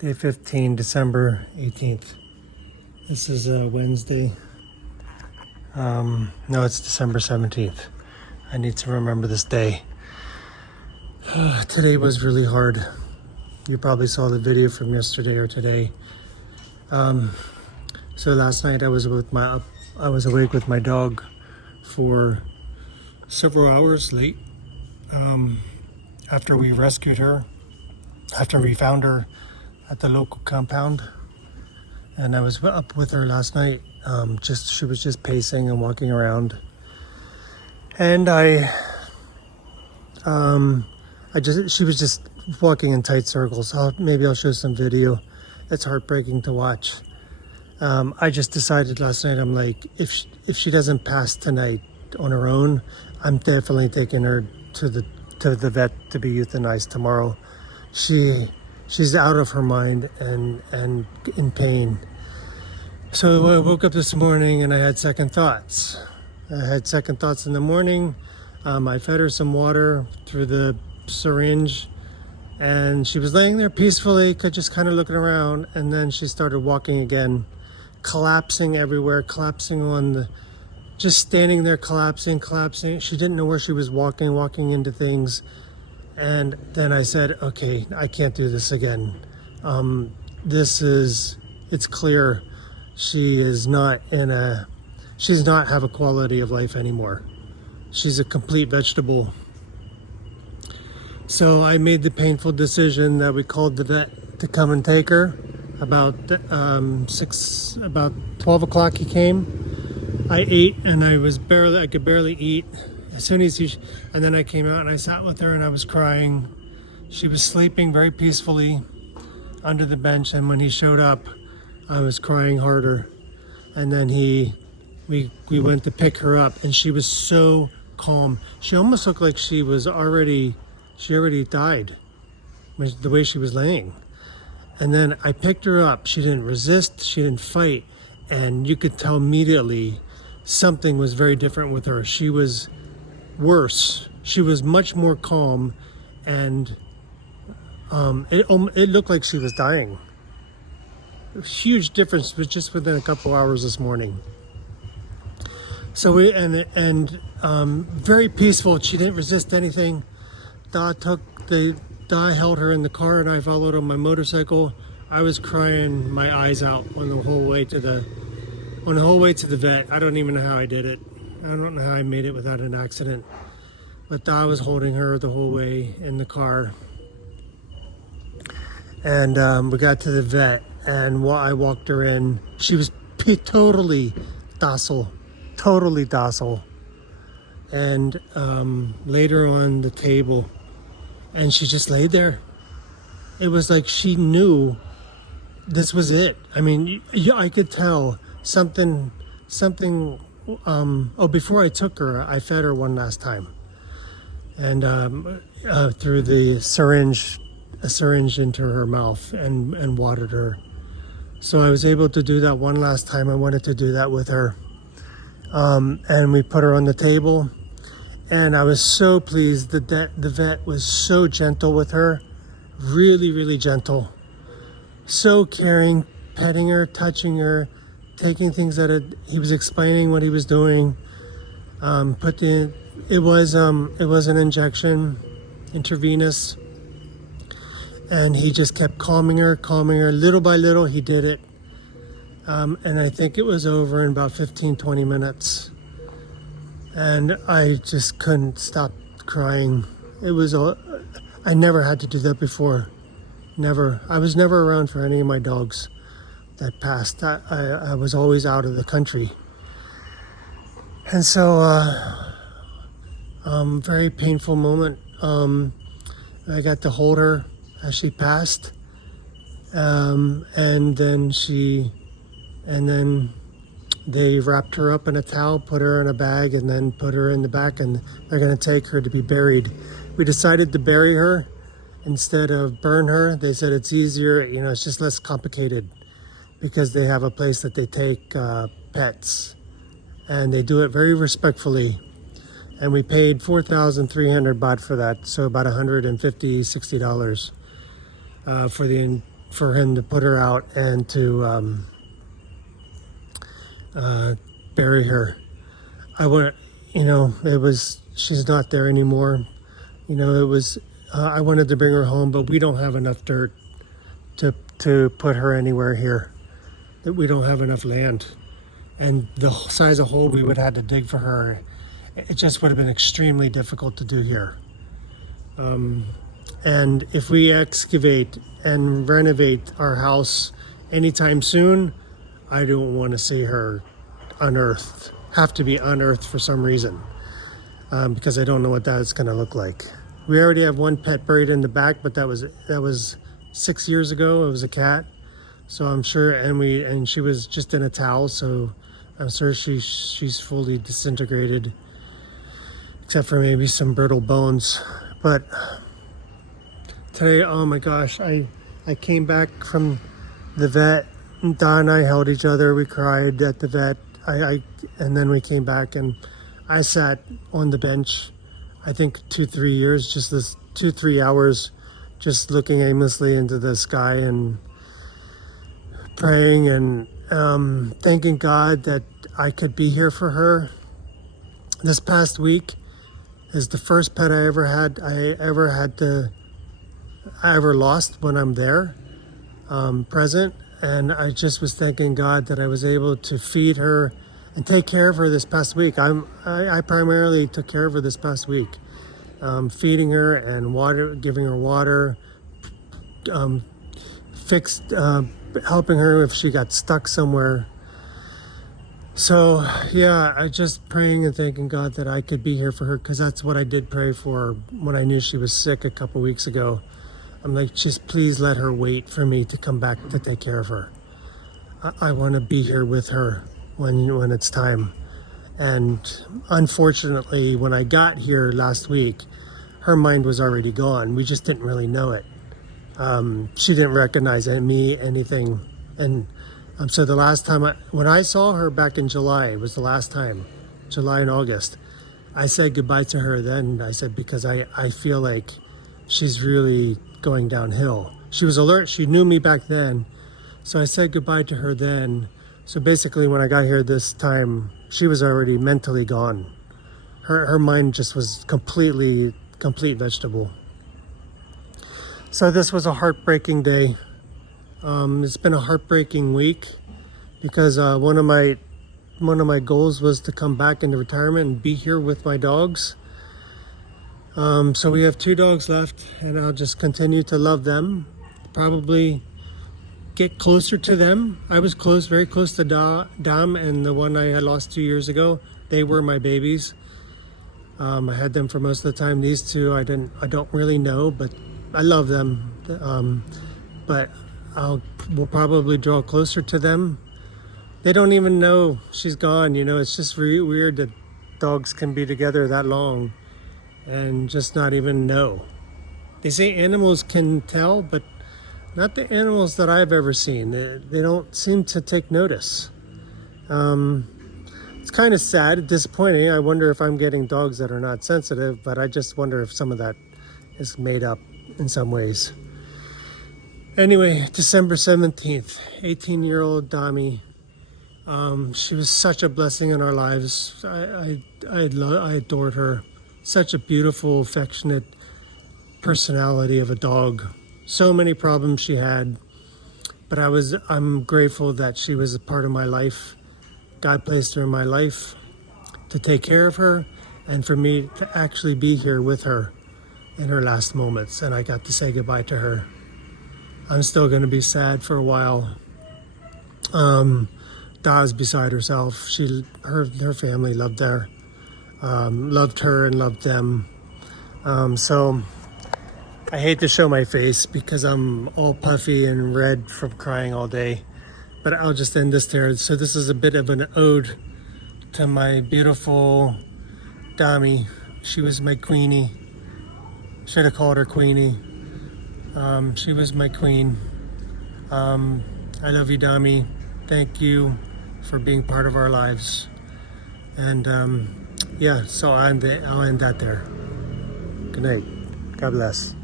Day 15, December 18th. This is Wednesday. No, it's December 17th. I need to remember this day. Today was really hard. You probably saw the video from yesterday or today. So last night I was awake with my dog for several hours late. After we rescued her, after we found her at the local compound, and I was up with her last night. She was just pacing and walking around, and she was just walking in tight circles. Maybe I'll show some video. It's heartbreaking to watch. I just decided last night, I'm like, if she doesn't pass tonight on her own, I'm definitely taking her to the vet to be euthanized tomorrow. She's out of her mind and in pain. So I woke up this morning and I had second thoughts. In the morning. I fed her some water through the syringe, and she was laying there peacefully, just kind of looking around, and then she started walking again, collapsing everywhere, just standing there, collapsing. She didn't know where she was walking into things. And then I said, okay, I can't do this again. It's clear she does not have a quality of life anymore. She's a complete vegetable. So I made the painful decision that we called the vet to come and take her. About 12 o'clock he came. I ate and I could barely eat. As soon as and then I came out and I sat with her and I was crying. She was sleeping very peacefully under the bench, and when he showed up, I was crying harder. And then we went to pick her up, and she was so calm. She almost looked like she already died, the way she was laying. And then I picked her up. She didn't resist, she didn't fight, and you could tell immediately something was very different with her. She was worse. She was much more calm, and it looked like she was dying. Huge difference, but just within a couple hours this morning. So very peaceful. She didn't resist anything. Da held her in the car, and I followed on my motorcycle. I was crying my eyes out on the whole way to the vet. I don't even know how I did it. I don't know how I made it without an accident. But I was holding her the whole way in the car. And we got to the vet, and while I walked her in, she was totally docile. And laid her on the table, and she just laid there. It was like she knew this was it. I mean, I could tell something. Before I took her, I fed her one last time, and through the syringe, a syringe into her mouth, and watered her. So I was able to do that one last time. I wanted to do that with her, and we put her on the table, and I was so pleased that the vet was so gentle with her, really, really gentle, so caring, petting her, touching her, taking things he was explaining what he was doing. It was an injection, intravenous, and he just kept calming her little by little. He did it, and I think it was over in about 15-20 minutes, and I just couldn't stop crying. I never had to do that before. Never. I was never around for any of my dogs that passed. I was always out of the country. And so, very painful moment. I got to hold her as she passed. And then they wrapped her up in a towel, put her in a bag, and then put her in the back, and they're gonna take her to be buried. We decided to bury her instead of burn her. They said it's easier, it's just less complicated, because they have a place that they take pets, and they do it very respectfully. And we paid 4,300 baht for that, so about $150, $60 for for him to put her out and to bury her. I want, it was, she's not there anymore. It was, I wanted to bring her home, but we don't have enough dirt to put her anywhere here. That we don't have enough land. And the size of hole we would have to dig for her, it just would have been extremely difficult to do here. And if we excavate and renovate our house anytime soon, I don't want to see her unearthed, have to be unearthed for some reason, because I don't know what that's going to look like. We already have one pet buried in the back, but that was 6 years ago. It was a cat, so I'm sure, and she was just in a towel, so I'm sure she's fully disintegrated, except for maybe some brittle bones. But today, oh my gosh, I came back from the vet. Don and I held each other. We cried at the vet. And then we came back, and I sat on the bench, I think 2-3 years, just this 2-3 hours, just looking aimlessly into the sky and praying and thanking God that I could be here for her. This past week is the first pet I ever lost when I'm there, present. And I just was thanking God that I was able to feed her and take care of her this past week. I primarily took care of her this past week, feeding her and giving her water, helping her if she got stuck somewhere. So yeah, I just praying and thanking God that I could be here for her, because that's what I did pray for when I knew she was sick a couple weeks ago. I'm like, just please let her wait for me to come back to take care of her. I want to be here with her when it's time. And unfortunately, when I got here last week, her mind was already gone. We just didn't really know it. She didn't recognize anything. And so the last time, when I saw her back in July, it was the last time, July and August, I said goodbye to her then. I said, because I feel like she's really going downhill. She was alert. She knew me back then. So I said goodbye to her then. So basically when I got here this time, she was already mentally gone. Her mind just was complete vegetable. So this was a heartbreaking day. It's been a heartbreaking week, because one of my goals was to come back into retirement and be here with my dogs. So we have 2 dogs left, and I'll just continue to love them, probably get closer to them. I was very close to Dom and the one I had lost 2 years ago. They were my babies. I had them for most of the time. These 2, I don't really know, but I love them. But we'll probably draw closer to them. They don't even know she's gone. It's just weird that dogs can be together that long and just not even know. They say animals can tell, but not the animals that I've ever seen. They don't seem to take notice. It's kind of sad, disappointing. I wonder if I'm getting dogs that are not sensitive, but I just wonder if some of that is made up in some ways. Anyway, December 17th, 18-year-old Dami. She was such a blessing in our lives. I adored her. Such a beautiful, affectionate personality of a dog. So many problems she had, but I'm grateful that she was a part of my life. God placed her in my life to take care of her and for me to actually be here with her in her last moments, and I got to say goodbye to her. I'm still going to be sad for a while. Da's beside herself. Her family loved her. Loved her and loved them. So I hate to show my face because I'm all puffy and red from crying all day, but I'll just end this there. So this is a bit of an ode to my beautiful Dami. She was my queenie. Should have called her Queenie. She was my queen. I love you, Dami. Thank you for being part of our lives. And yeah, so I'll end that there. Good night. God bless.